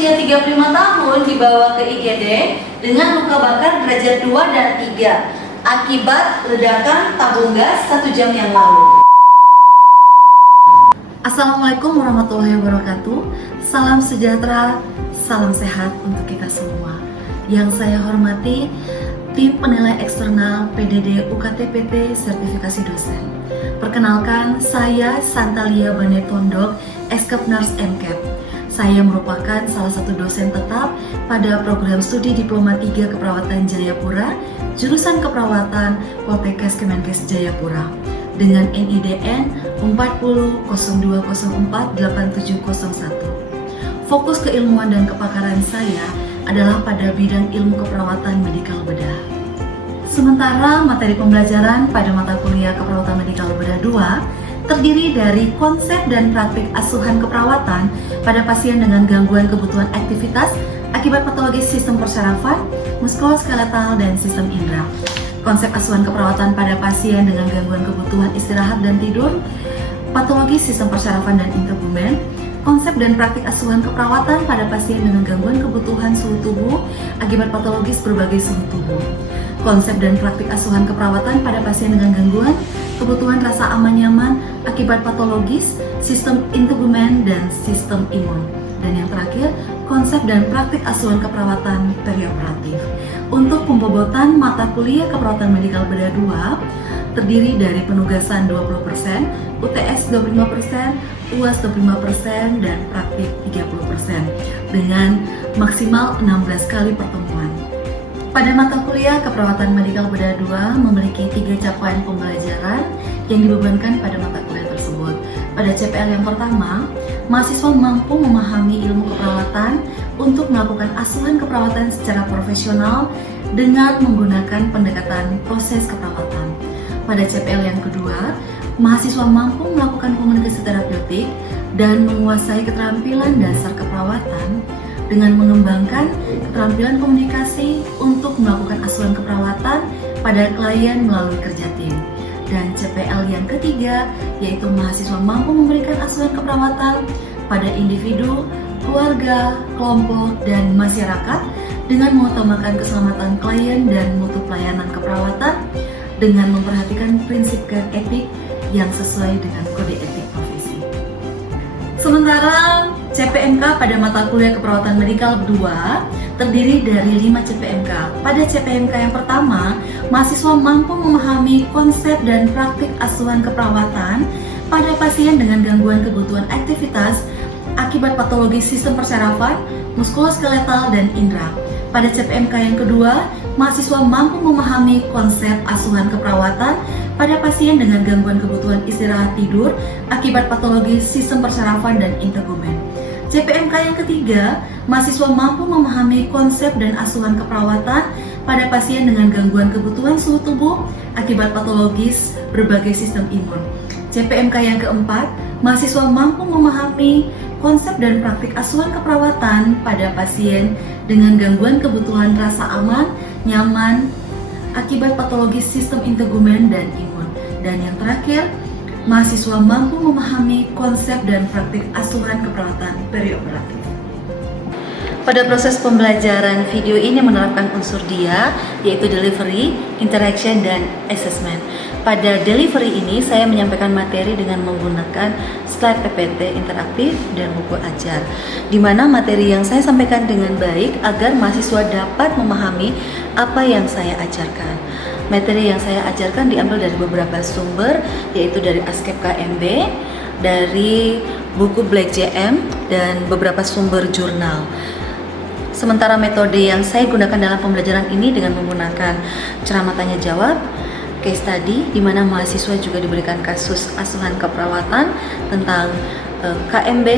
berusia 35 tahun dibawa ke IGD dengan luka bakar derajat 2 dan 3 akibat ledakan tabung gas 1 jam yang lalu. Assalamualaikum warahmatullahi wabarakatuh. Salam sejahtera, salam sehat untuk kita semua. Yang saya hormati tim penilai eksternal PDD UKT-PT Sertifikasi Dosen. Perkenalkan, saya Santalia Banetondok, Eskap Nurse MCAP. Saya merupakan salah satu dosen tetap pada program studi Diploma 3 Keperawatan Jayapura, jurusan Keperawatan Poltekkes Kemenkes Jayapura, dengan NIDN 40.0204.8701. Fokus keilmuan dan kepakaran saya adalah pada bidang ilmu keperawatan medikal bedah. Sementara materi pembelajaran pada mata kuliah Keperawatan Medikal Bedah 2 terdiri dari konsep dan praktik asuhan keperawatan pada pasien dengan gangguan kebutuhan aktivitas akibat patologis sistem persarafan, muskuloskeletal, dan sistem indera. Konsep asuhan keperawatan pada pasien dengan gangguan kebutuhan istirahat dan tidur, patologis sistem persarafan dan integumen. Konsep dan praktik asuhan keperawatan pada pasien dengan gangguan kebutuhan suhu tubuh akibat patologis berbagai suhu tubuh. Konsep dan praktik asuhan keperawatan pada pasien dengan gangguan kebutuhan rasa aman nyaman akibat patologis, sistem integumen, dan sistem imun. Dan yang terakhir, konsep dan praktik asuhan keperawatan perioperatif. Untuk pembobotan mata kuliah Keperawatan Medikal Bedah 2 terdiri dari penugasan 20%, UTS 25%, UAS 25%, dan praktik 30% dengan maksimal 16 kali pertemuan. Pada mata kuliah Keperawatan Medikal Bedah 2 memiliki 3 capaian pembelajaran yang dibebankan pada mata kuliah tersebut. Pada CPL yang pertama, mahasiswa mampu memahami ilmu keperawatan untuk melakukan asuhan keperawatan secara profesional dengan menggunakan pendekatan proses keperawatan. Pada CPL yang kedua, mahasiswa mampu melakukan komunikasi terapeutik dan menguasai keterampilan dasar keperawatan dengan mengembangkan keterampilan komunikasi untuk melakukan asuhan keperawatan pada klien melalui kerja tim. Dan CPL yang ketiga, yaitu mahasiswa mampu memberikan asuhan keperawatan pada individu, keluarga, kelompok, dan masyarakat dengan mengutamakan keselamatan klien dan mutu pelayanan keperawatan dengan memperhatikan prinsip dan etik yang sesuai dengan kode etik profesi. Sementara CPMK pada mata kuliah Keperawatan Medikal 2 terdiri dari 5 CPMK. Pada CPMK yang pertama, mahasiswa mampu memahami konsep dan praktik asuhan keperawatan pada pasien dengan gangguan kebutuhan aktivitas akibat patologi sistem persarafan, muskuloskeletal, dan indera. Pada CPMK yang kedua, mahasiswa mampu memahami konsep asuhan keperawatan pada pasien dengan gangguan kebutuhan istirahat tidur akibat patologi sistem persarafan dan integumen. CPMK yang ketiga, mahasiswa mampu memahami konsep dan asuhan keperawatan pada pasien dengan gangguan kebutuhan suhu tubuh akibat patologis berbagai sistem imun. CPMK yang keempat, mahasiswa mampu memahami konsep dan praktik asuhan keperawatan pada pasien dengan gangguan kebutuhan rasa aman, nyaman akibat patologis sistem integumen dan imun. Dan yang terakhir, mahasiswa mampu memahami konsep dan praktik asuhan keperawatan perioperatif. Pada proses pembelajaran, video ini menerapkan unsur DIA, yaitu delivery, interaction, dan assessment. Pada delivery ini, saya menyampaikan materi dengan menggunakan slide PPT interaktif dan buku ajar, di mana materi yang saya sampaikan dengan baik agar mahasiswa dapat memahami apa yang saya ajarkan. Materi yang saya ajarkan diambil dari beberapa sumber, yaitu dari ASKEP KMB, dari buku Black JM, dan beberapa sumber jurnal. Sementara metode yang saya gunakan dalam pembelajaran ini dengan menggunakan ceramah tanya jawab, case study, di mana mahasiswa juga diberikan kasus asuhan keperawatan tentang KMB,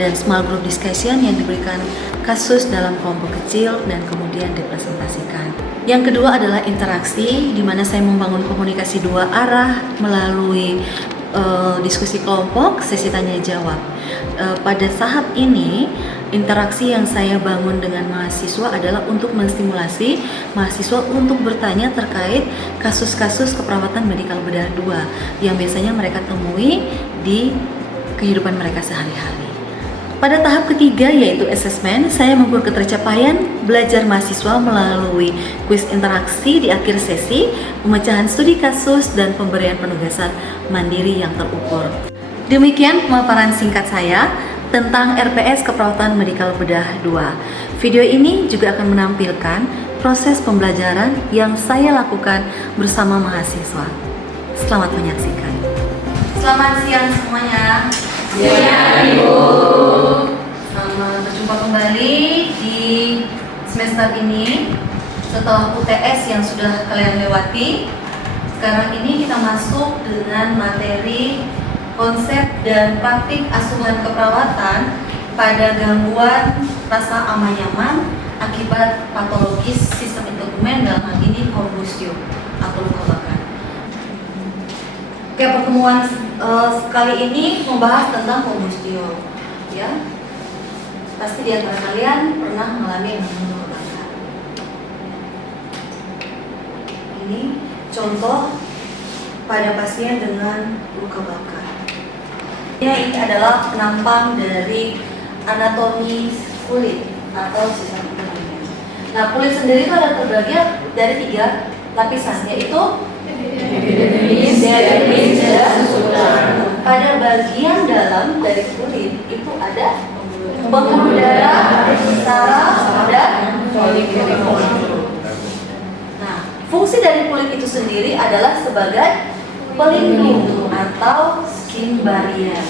dan small group discussion yang diberikan kasus dalam kelompok kecil dan kemudian dipresentasikan. Yang kedua adalah interaksi, di mana saya membangun komunikasi dua arah melalui diskusi kelompok, sesi tanya jawab. Pada tahap ini, interaksi yang saya bangun dengan mahasiswa adalah untuk menstimulasi mahasiswa untuk bertanya terkait kasus-kasus keperawatan medikal bedah 2 yang biasanya mereka temui di kehidupan mereka sehari-hari. Pada tahap ketiga yaitu asesmen, saya mengukur ketercapaian belajar mahasiswa melalui kuis interaksi di akhir sesi, pemecahan studi kasus, dan pemberian penugasan mandiri yang terukur. Demikian pemaparan singkat saya tentang RPS Keperawatan Medikal Bedah 2. Video ini juga akan menampilkan proses pembelajaran yang saya lakukan bersama mahasiswa. Selamat menyaksikan. Selamat siang semuanya. Siang, Ibu. Selamat berjumpa kembali di semester ini. Setelah UTS yang sudah kalian lewati, sekarang ini kita masuk dengan materi konsep dan praktik asuhan keperawatan pada gangguan rasa aman nyaman akibat patologis sistem dokumen, dalam hal ini kombusio atau luka bakar. Oke, pertemuan kali ini membahas tentang kombustio, ya. Pasti di antara kalian pernah mengalami luka bakar. Ini contoh pada pasien dengan luka bakar. Ini adalah penampang dari anatomi kulit atau sistem dokumen. Nah, kulit sendiri itu ada terbagi dari 3 lapisan, yaitu epidermis, dermis, dan subdermis. Pada bagian dalam dari kulit itu ada pembuluh darah, saraf, dan folikel. Nah, fungsi dari kulit itu sendiri adalah sebagai pelindung atau skin barrier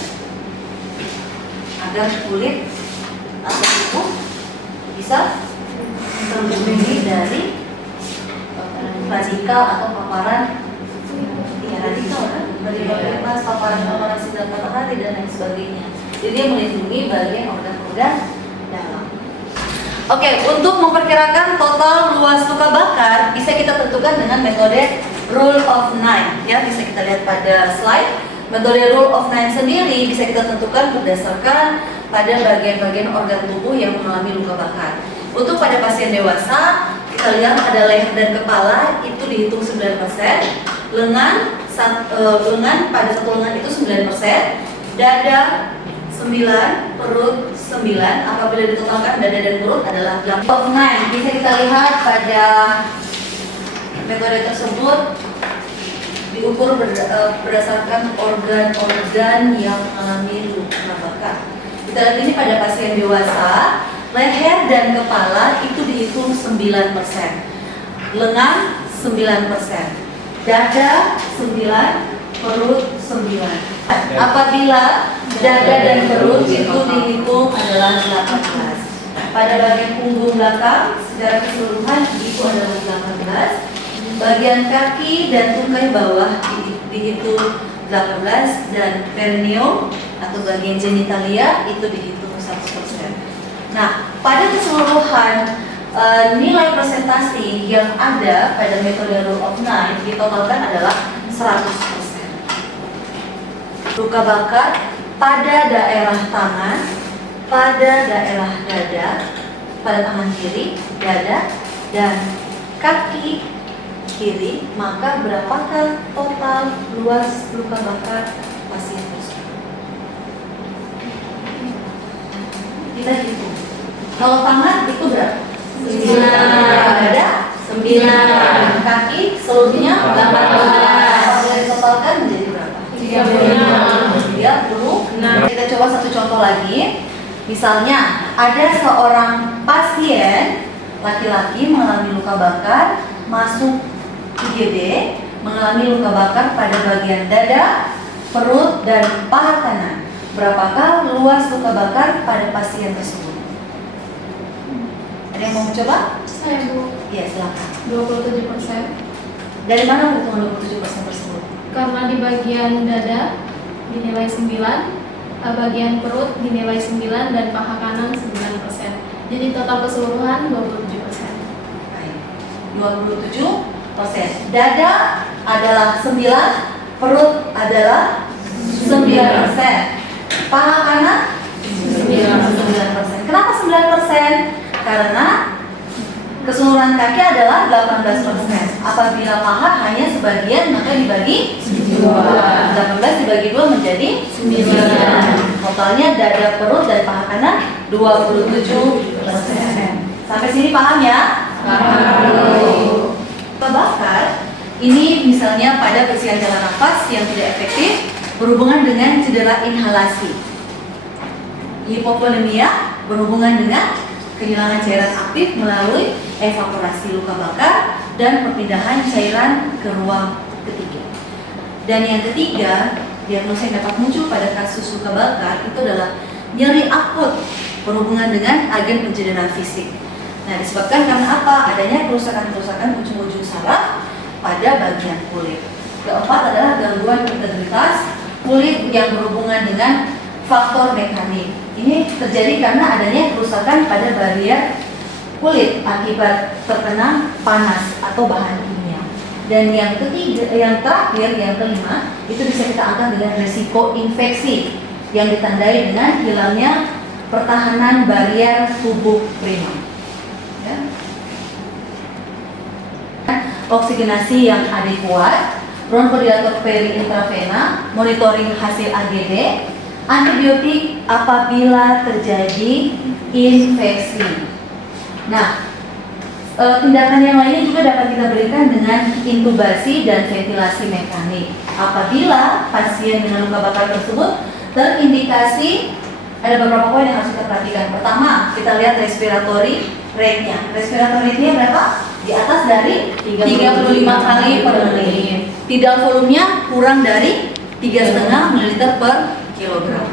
agar kulit atau tubuh bisa terlindungi dari radikal atau paparan radikal kan, dari paparan sinar matahari dan lain sebagainya. Jadi dia melindungi bagian organ-organ dalam. Oke, untuk memperkirakan total luas luka bakar bisa kita tentukan dengan metode rule of 9, ya, bisa kita lihat pada slide. Metode rule of 9 sendiri bisa kita tentukan berdasarkan pada bagian-bagian organ tubuh yang mengalami luka bakar. Untuk pada pasien dewasa, kita lihat ada leher dan kepala itu dihitung 9%, lengan pada satu lengan itu 9%, dada 9, perut 9. Apabila ditotalkan dada dan perut adalah 8. Bisa kita lihat pada metode tersebut diukur berdasarkan organ-organ yang mengalami luka bakar. Kita lihat ini pada pasien dewasa, leher dan kepala itu dihitung 9%, lengan 9%, dada 9, perut 9. Apabila dada dan perut itu dihitung adalah 18. Pada bagian punggung belakang secara keseluruhan itu adalah 18. Bagian kaki dan tungkai bawah dihitung 18, dan perineum atau bagian genitalia itu dihitung 100%. Nah, pada keseluruhan nilai presentasi yang ada pada metode rule of 9 ditotalkan adalah 100%. Luka bakar pada daerah tangan, pada daerah dada, pada tangan kiri, dada, dan kaki kiri, maka berapakah total luas luka bakar pasien tersebut? Kita hitung. Kalau tangan itu berapa? 9. Dada 9. Kaki seluruhnya 18. Apabila ditotalkan menjadi berapa? 36. Kita coba satu contoh lagi. Misalnya ada seorang pasien laki-laki mengalami luka bakar, masuk IGD, mengalami luka bakar pada bagian dada, perut, dan paha kanan. Berapakah luas luka bakar pada pasien tersebut? Ada yang mau mencoba? Saya, Bu. Ya, silakan. 27%. Dari mana perhitungan 27% tersebut? Karena di bagian dada dinilai 9, bagian perut dinilai 9, dan paha kanan 9%. Jadi total keseluruhan 27%. Baik. 27%. Dada adalah 9, perut adalah 9%. Paha kanan 9%. Kenapa 9%? Karena keseluruhan kaki adalah 18%. Apabila paha hanya sebagian, maka dibagi 2. 18 dibagi 2 menjadi 9. Totalnya dada, perut, dan paha kanan 27%. Sampai sini paham ya? Luka bakar ini misalnya pada bersihan jalan nafas yang tidak efektif berhubungan dengan cedera inhalasi. Hipovolemia berhubungan dengan kehilangan cairan aktif melalui evaporasi luka bakar dan perpindahan cairan ke ruang ketiga. Dan yang ketiga, diagnosa yang dapat muncul pada kasus luka bakar itu adalah nyeri akut berhubungan dengan agen pencedera fisik. Nah, disebabkan karena apa? Adanya kerusakan-kerusakan ujung-ujung saraf pada bagian kulit. Keempat adalah gangguan integritas kulit yang berhubungan dengan faktor mekanik. Ini terjadi karena adanya kerusakan pada barier kulit akibat terkena panas atau bahan kimia. Dan yang ketiga, yang terakhir, yang kelima, itu bisa kita angkat dengan risiko infeksi yang ditandai dengan hilangnya pertahanan barier tubuh primer. Ya. Oksigenasi yang adekuat, bronchodilator periintravena, monitoring hasil AGD, antibiotik apabila terjadi infeksi. Nah, tindakan yang lainnya juga dapat kita berikan dengan intubasi dan ventilasi mekanik. Apabila pasien dengan luka bakar tersebut terindikasi, ada beberapa poin yang harus kita perhatikan. Pertama, kita lihat respiratory rate-nya. Respiratory rate-nya berapa? Di atas dari 35 kali per menit. Tidal volumenya kurang dari 3,5 ml per kilogram.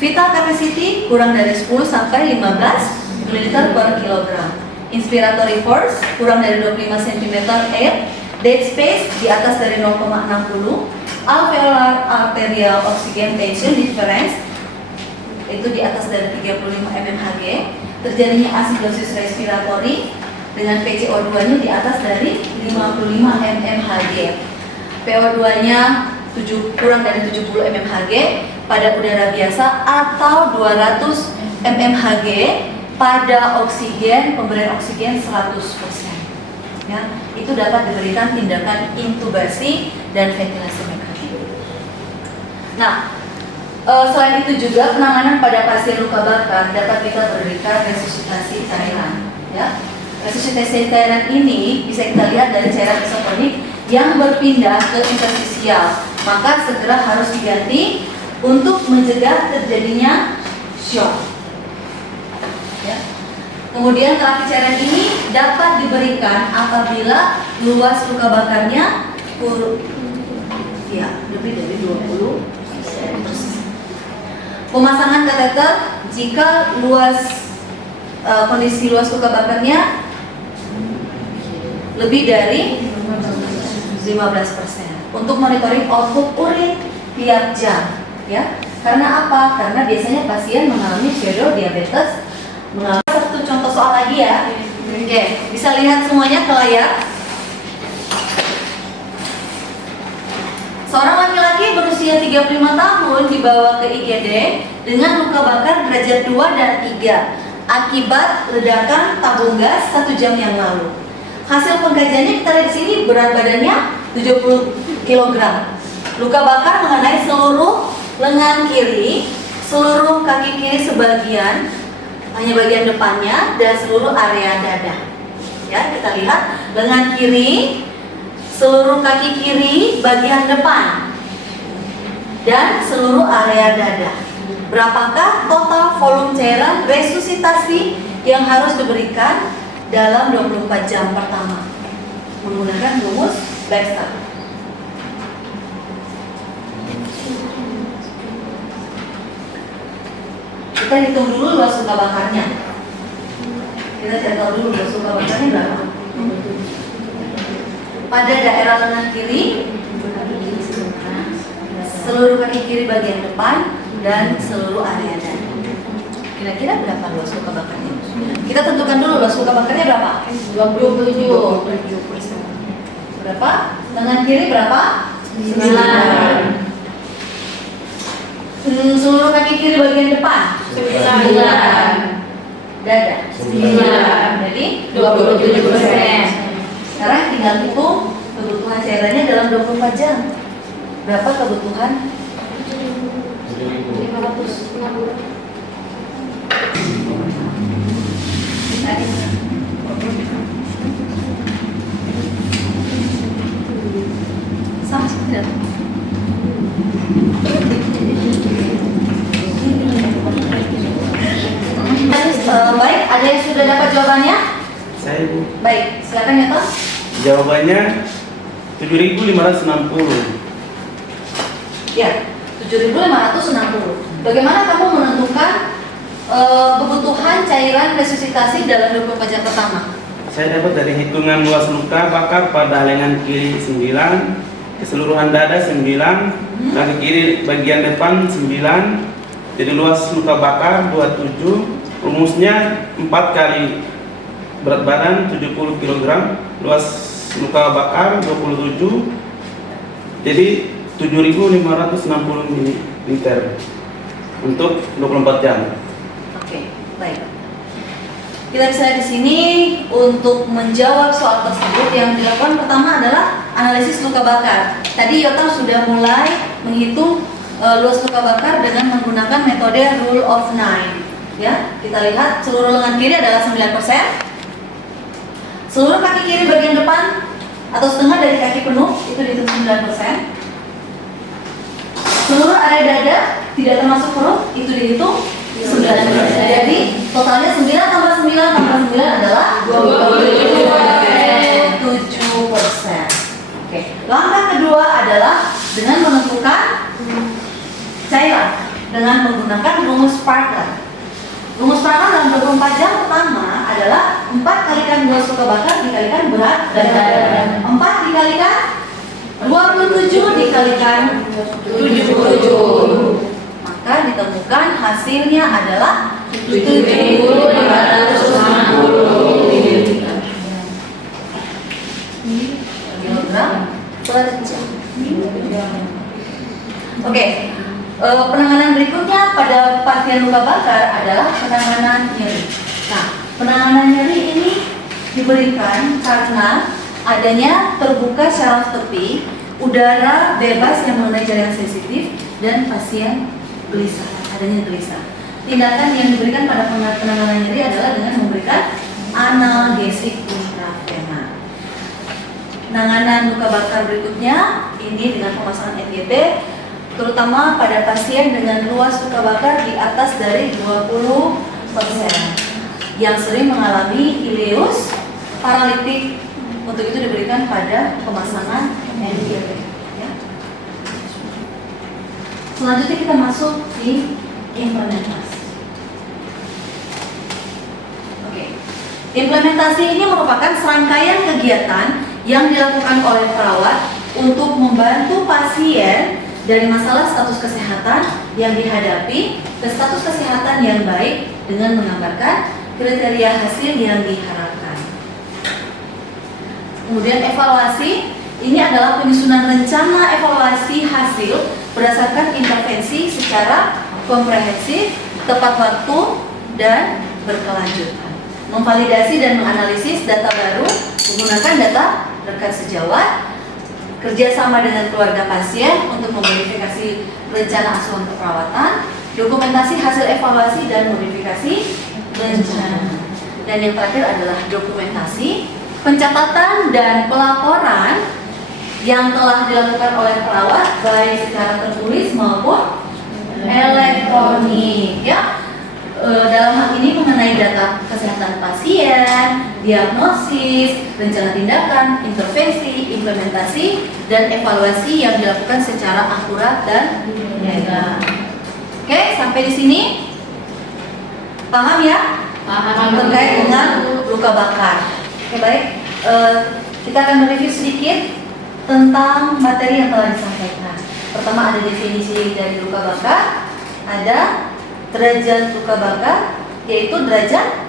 Vital capacity kurang dari 10 sampai 15 ml per kilogram. Inspiratory force kurang dari 25 cm air. Dead space di atas dari 0,60. Alveolar arterial oxygen tension difference itu di atas dari 35 mmHg. Terjadinya asidosis respiratory dengan PCO2-nya di atas dari 55 mmHg. PO2-nya kurang dari 70 mmHg pada udara biasa atau 200 mmHg pada oksigen, pemberian oksigen 100%. Ya, itu dapat diberikan tindakan intubasi dan ventilasi mekanik. Nah, selain itu juga penanganan pada pasien luka bakar dapat kita berikan resusitasi cairan. Ya, resusitasi cairan ini bisa kita lihat dari cairan isotonik yang berpindah ke interstisial, maka segera harus diganti untuk mencegah terjadinya shock. Ya. Kemudian terapi cairan ini dapat diberikan apabila luas luka bakarnya lebih dari 20%. Pemasangan kateter jika kondisi luas luka bakarnya lebih dari 15%. Untuk monitoring output urin tiap jam, ya. Karena apa? Karena biasanya pasien mengalami pseudo-diabetes. Satu contoh soal lagi ya. Oke, bisa lihat semuanya ke layar. Seorang laki-laki berusia 35 tahun dibawa ke IGD dengan luka bakar derajat 2 dan 3 akibat ledakan tabung gas 1 jam yang lalu. Hasil pengkajiannya kita lihat di sini, berat badannya 70 kg. Luka bakar mengenai seluruh lengan kiri, seluruh kaki kiri sebagian, hanya bagian depannya, dan seluruh area dada. Ya, kita lihat lengan kiri, seluruh kaki kiri, bagian depan, dan seluruh area dada. Berapakah total volume cairan resusitasi yang harus diberikan dalam 24 jam pertama menggunakan rumus Baxter? Kita hitung dulu luas luka bakarnya. Kita cari tahu dulu luas luka bakarnya berapa. Pada daerah lengan kiri, seluruh kaki kiri bagian depan, dan seluruh area dada. Kira-kira berapa luas luka bakarnya? Kita tentukan dulu luas luka bakarnya berapa? 27%. Berapa? Lengan kiri berapa? 9. Seluruh kaki kiri bagian depan 9. Dada 9. Jadi 27%. Sekarang tinggal hitung kebutuhan cairannya dalam 24 jam. Berapa kebutuhan? 560. Sama seperti itu. Baik, ada yang sudah dapat jawabannya? Saya Bu. Baik, silakan ya Toh. Jawabannya 7.560. Ya, 7.560. Bagaimana kamu menentukan kebutuhan cairan resusitasi dalam 24 jam pertama? Saya dapat dari hitungan luas luka bakar pada lengan kiri 9, keseluruhan dada 9, kaki kiri bagian depan 9, jadi luas luka bakar 27, rumusnya 4 kali berat badan 70 kg, luas luka bakar 27, jadi 7.560 ml untuk 24 jam. Oke, baik. Kita bisa lihat di sini untuk menjawab soal tersebut yang dilakukan pertama adalah analisis luka bakar. Tadi Yota sudah mulai menghitung luas luka bakar dengan menggunakan metode rule of 9. Ya, kita lihat seluruh lengan kiri adalah 9%. Seluruh kaki kiri bagian depan atau setengah dari kaki penuh itu dihitung 9%. Seluruh area dada tidak termasuk perut itu dihitung 9%. Jadi totalnya 9 tambah 9 tambah 9 adalah 27%. Oke. Langkah kedua adalah dengan menentukan cairan dengan menggunakan rumus Parker. Rumus Parker dalam 24 jam pertama adalah 4 kalikan luas luka bakar dikalikan berat badan. 4 dikalikan 27 dikalikan 77. Maka ditemukan hasilnya adalah 7.560 kilogram per jam. Oke, penanganan berikutnya pada pasien luka bakar adalah penanganan nyeri. Nah, penanganan nyeri ini diberikan karena adanya terbuka syaraf tepi, udara bebas yang mengenai jaringan sensitif, dan pasien gelisah, adanya gelisah. Tindakan yang diberikan pada penanganan nyeri adalah dengan memberikan analgesik intravena. Penanganan luka bakar berikutnya ini dengan pemasangan NGT, terutama pada pasien dengan luas luka bakar di atas dari 20% yang sering mengalami ileus paralitik. Untuk itu diberikan pada pemasangan NGT. Ya. Selanjutnya kita masuk di implementasi. Oke. Implementasi ini merupakan serangkaian kegiatan yang dilakukan oleh perawat untuk membantu pasien dari masalah status kesehatan yang dihadapi ke status kesehatan yang baik dengan menggambarkan kriteria hasil yang diharapkan. Kemudian evaluasi, ini adalah penyusunan rencana evaluasi hasil berdasarkan intervensi secara komprehensif, tepat waktu, dan berkelanjutan. Memvalidasi dan menganalisis data baru menggunakan data rekan sejawat, kerjasama dengan keluarga pasien untuk memverifikasi rencana asuhan keperawatan, dokumentasi hasil evaluasi dan modifikasi rencana. Dan yang terakhir adalah dokumentasi, pencatatan dan pelaporan yang telah dilakukan oleh perawat baik secara tertulis maupun elektronik. Ya, dalam hal ini mengenai data kesehatan pasien, diagnosis, rencana tindakan, intervensi, implementasi, dan evaluasi yang dilakukan secara akurat dan legal. Oke, sampai di sini paham ya? Paham. Terkait dengan luka bakar. Oke, baik. Kita akan mereview sedikit tentang materi yang telah disampaikan. Pertama ada definisi dari luka bakar, ada derajat luka bakar, yaitu derajat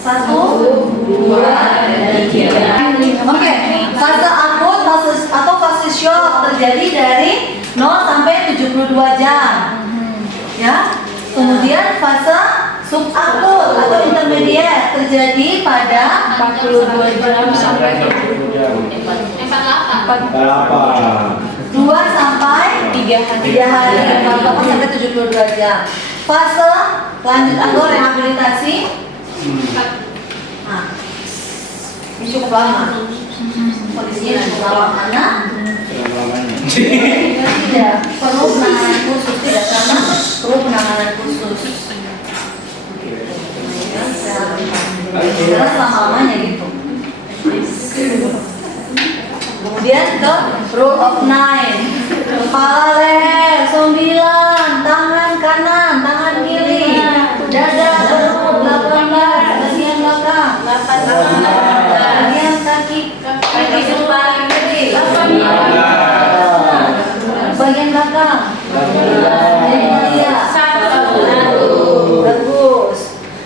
1, 2, dan 3. Oke, fase akut atau fase shock terjadi dari 0 sampai 72 jam. Ya. Kemudian fase subakut atau intermediate terjadi pada 42 jam sampai 48. 8. 2 sampai 3 hari 48 sampai 72 jam. Fase lanjut atau rehabilitasi. Nah, ini cukup lama. Kondisinya cukup lama karena tidak perlu penanganan khusus, tidak sama perlu penanganan khusus. Karena selama-lamanya gitu. Kemudian ke rule of 9. Kepala leher 9, tangan kanan, tangan kiri, dada perut 18, bagian belakang 18, bagian kaki depan kiri 18, bagian belakang jadi bagus.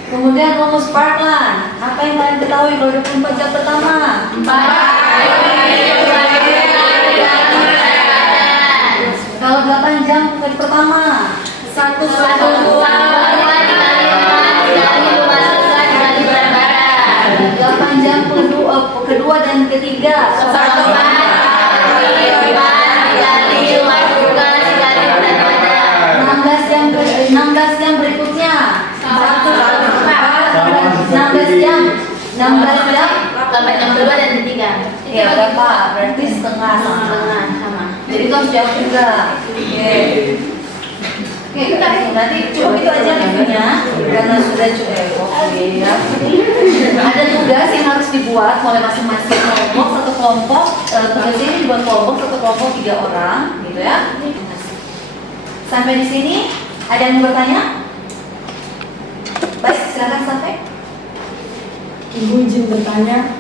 Kemudian rumus Parkland, apa yang kalian ketahui kalau 24 jam pertama? 4. Kalau 8 jam pertama? 1 1 2 8 jam kedua dan ketiga? 16 jam berikutnya? 16 jam 8 jam kedua dan ketiga. Ya berapa? Berarti setengah sama. Jadi itu harus jawab juga. Oke, nanti cukup itu aja reviewnya karena sudah cukup. Ya. Ada tugas yang harus dibuat oleh masing-masing kelompok. Satu kelompok tugas ini dibuat kelompok, satu kelompok 3 orang, gitu ya. Sampai di sini ada yang bertanya? Baik, silakan sampai. Ibu izin bertanya,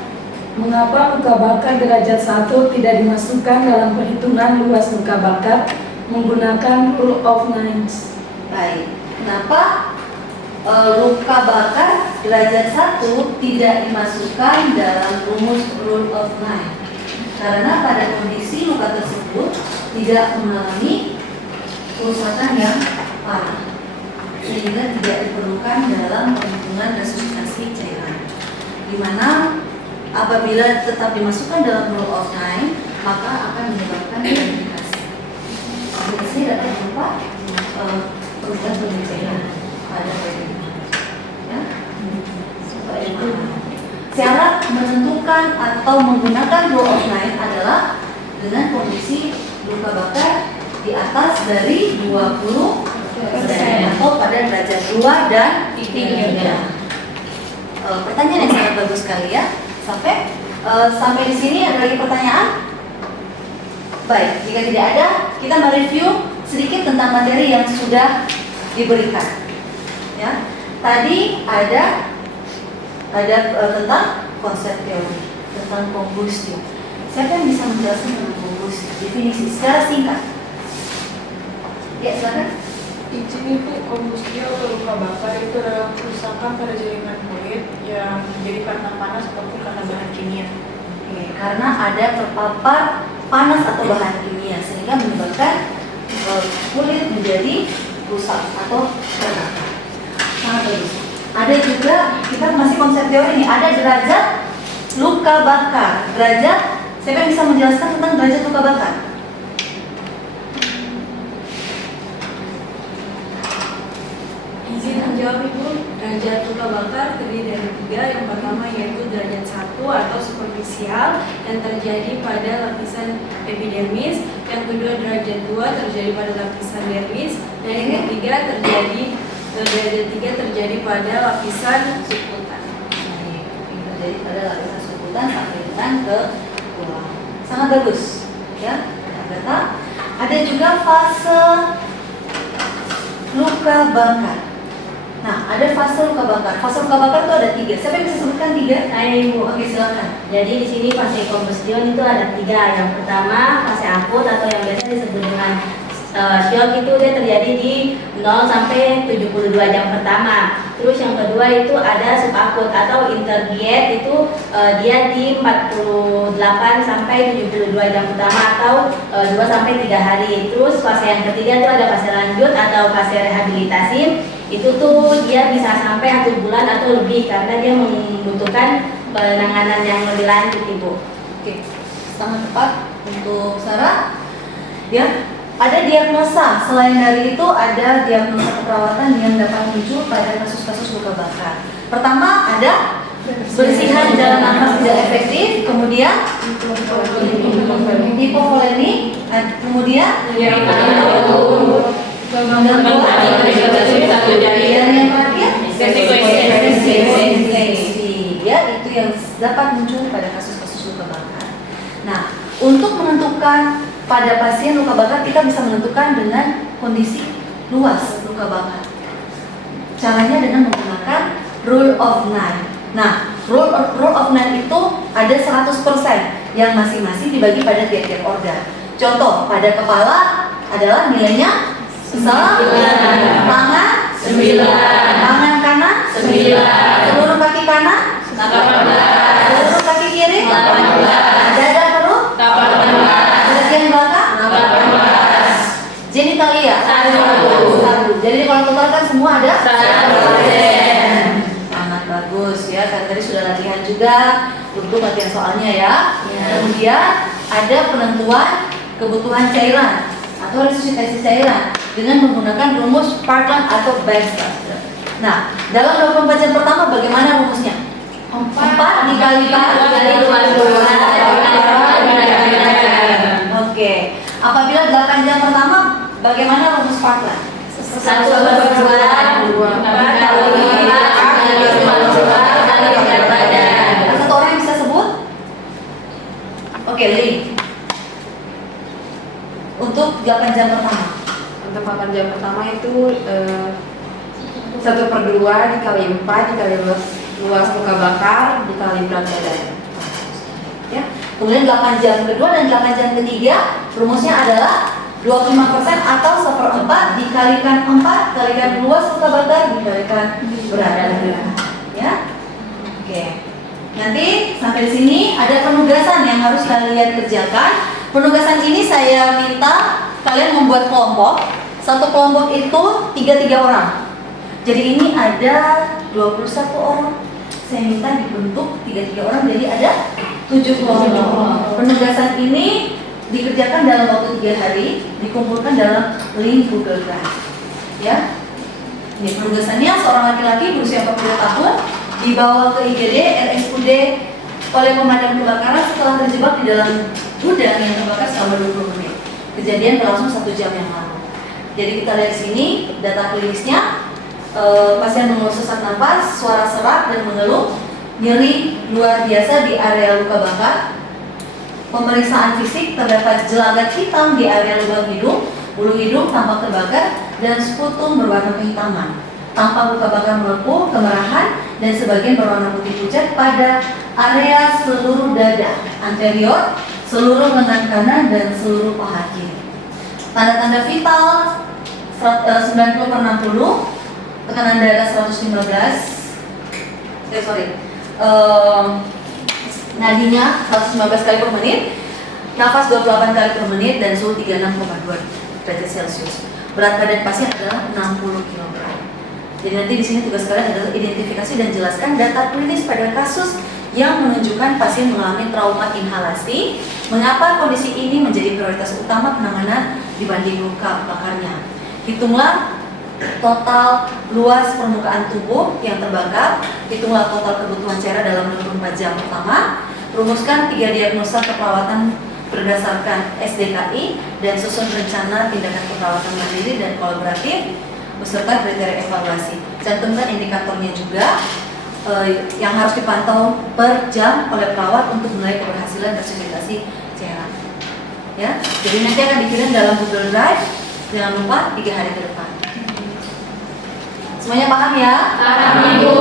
mengapa luka bakar derajat 1 tidak dimasukkan dalam perhitungan luas luka bakar menggunakan rule of 9? Baik, kenapa luka bakar derajat 1 tidak dimasukkan dalam rumus rule of 9? Karena pada kondisi luka tersebut tidak mengalami kerusakan yang parah, sehingga tidak diperlukan dalam perhitungan resusitasi cairan. Di mana apabila tetap dimasukkan dalam rule of 9, maka akan menyebabkan rehabilitasi. Rehabilitasi dapat berupa perubahan cairan pada bagian ya. Syarat menentukan atau menggunakan rule of 9 adalah dengan kondisi luka bakar di atas dari 20% atau pada derajat 2 dan 3. Pertanyaan yang sangat bagus sekali ya. Sampai di sini ada lagi pertanyaan? Baik, jika tidak ada, kita mereview sedikit tentang materi yang sudah diberikan. Ya, tadi ada tentang konsep teori, tentang kombustio. Siapa yang bisa menjelaskan tentang kombustio? Definisi secara singkat. Ya, silakan. Izin itu kombustio atau luka bakar itu adalah kerusakan pada jaringan kulit yang terjadi karena panas ataupun karena bahan kimia. Oke, karena ada terpapar panas atau bahan kimia sehingga menyebabkan kulit menjadi rusak atau terbakar. Sangat bagus. Ada juga, kita masih konsep teori ini, ada derajat luka bakar. Derajat, siapa yang bisa menjelaskan tentang derajat luka bakar? Izin menjawab Ibu. Derajat luka bakar terdiri dari 3. Yang pertama yaitu derajat 1 atau superficial yang terjadi pada lapisan epidermis. Yang kedua derajat 2 terjadi pada lapisan dermis. Dan yang ketiga derajat 3 terjadi pada lapisan subkutan. Terjadi pada lapisan subkutan sampai dengan ke tulang. Sangat bagus, ya. Ternyata ada juga fase luka bakar. Nah, ada fase luka bakar. Fase luka bakar itu ada 3. Siapa yang bisa sebutkan 3? Saya Ibu. Oke, silakan. Jadi di sini fase kombustion itu ada 3. Yang pertama fase akut atau yang biasa disebut dengan shock, itu dia terjadi di 0 sampai 72 jam pertama. Terus yang kedua itu ada subakut atau intermediate, itu dia di 48 sampai 72 jam pertama atau 2 sampai 3 hari. Terus fase yang ketiga itu ada fase lanjut atau fase rehabilitasi. Itu tuh dia bisa sampai 1 bulan atau lebih karena dia membutuhkan penanganan yang lebih lanjut, Ibu. Oke, sangat tepat untuk Sarah. Ya, Ada diagnosa, selain dari itu ada diagnosa keperawatan yang dapat muncul pada kasus-kasus luka bakar. Pertama ada bersihan jalan nafas tidak efektif, kemudian hipovolemik, kemudian gangguan dan yang terakhir infeksi. Ya, itu yang dapat muncul pada kasus-kasus luka bakar. Nah, untuk menentukan pada pasien luka bakar, kita bisa menentukan dengan kondisi luas luka bakar. Caranya dengan menggunakan rule of 9. Nah, rule of 9 itu ada 100% yang masing-masing dibagi pada tiap-tiap organ. Contoh, pada kepala adalah nilainya 9, tangan 9, tangan kanan 9, seluruh kaki kanan 18, seluruh kaki kiri 18, dada perut 18, bagian belakang 18, genitalia 1. Jadi kalau total kan semua ada 100%. Sangat bagus ya, kan tadi sudah latihan juga untuk latihan soalnya ya. Kemudian ada penentuan kebutuhan cairan atau resusitasi cairan dengan menggunakan rumus Parkland atau Baxter. Nah, dalam 24 jam pertama bagaimana rumusnya? 4 dikali 2. Oke. Apabila 8 jam pertama bagaimana rumus Parkland? 1/2 berat badan. Satu orang yang bisa sebut? Oke, Lili. Untuk 8 jam pertama. Untuk 8 jam pertama itu 1/2 dikali 4 dikali luas luka bakar dikali berat badan. Ya. Kemudian 8 jam kedua dan 8 jam ketiga rumusnya adalah 25% atau 1/4 dikalikan 4 kalikan luas luka bakar dikalikan berat badan. Ya. Oke. Nanti sampai di sini ada penugasan yang harus kalian kerjakan. Penugasan ini saya minta kalian membuat kelompok. Satu kelompok itu 3 orang. Jadi ini ada 21 orang. Saya minta dibentuk 3 orang, jadi ada 7 kelompok. Penugasan ini dikerjakan dalam waktu 3 hari, dikumpulkan dalam link Google Drive. Ya. Ini penugasannya seorang laki-laki berusia 40 tahun dibawa ke IGD RSUD oleh pemadam kebakaran setelah terjebak di dalam gudang yang terbakar selama 20 menit. Kejadian berlangsung 1 jam yang lalu. Jadi kita lihat sini data klinisnya. Pasien mengeluh sesak nafas, suara serak dan mengeluh, nyeri luar biasa di area luka bakar. Pemeriksaan fisik terdapat gelagat hitam di area lubang hidung, bulu hidung tampak terbakar dan sputum berwarna kehitaman. Tampak luka bakar melepuh, kemerahan dan sebagian berwarna putih pucat pada area seluruh dada anterior, seluruh lengan kanan dan seluruh paha kiri. Tanda-tanda vital 90/60, tekanan darah 115, nadinya 115 kali per menit, nafas 28 kali per menit dan suhu 36,2 derajat Celcius. Berat badan pasien adalah 60 kg. Jadi nanti di sini tugas kalian adalah identifikasi dan jelaskan data klinis pada kasus yang menunjukkan pasien mengalami trauma inhalasi. Mengapa kondisi ini menjadi prioritas utama penanganan dibanding luka bakarnya? Hitunglah total luas permukaan tubuh yang terbakar, hitunglah total kebutuhan cairan dalam 24 jam pertama, rumuskan 3 diagnosa keperawatan berdasarkan SDKI dan susun rencana tindakan keperawatan mandiri dan kolaboratif beserta kriteria evaluasi. Cantumkan indikatornya juga yang harus dipantau per jam oleh perawat untuk menilai keberhasilan resusitasi cairan. Ya, jadi nanti akan dikirim dalam Google Drive. Jangan lupa 3 hari ke depan. Semuanya paham ya? Paham, Ibu.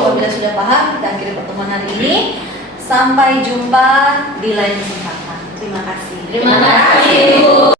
Apabila sudah paham, kita akhiri pertemuan hari ini. Sampai jumpa di lain kesempatan. Terima kasih. Terima kasih, Ibu.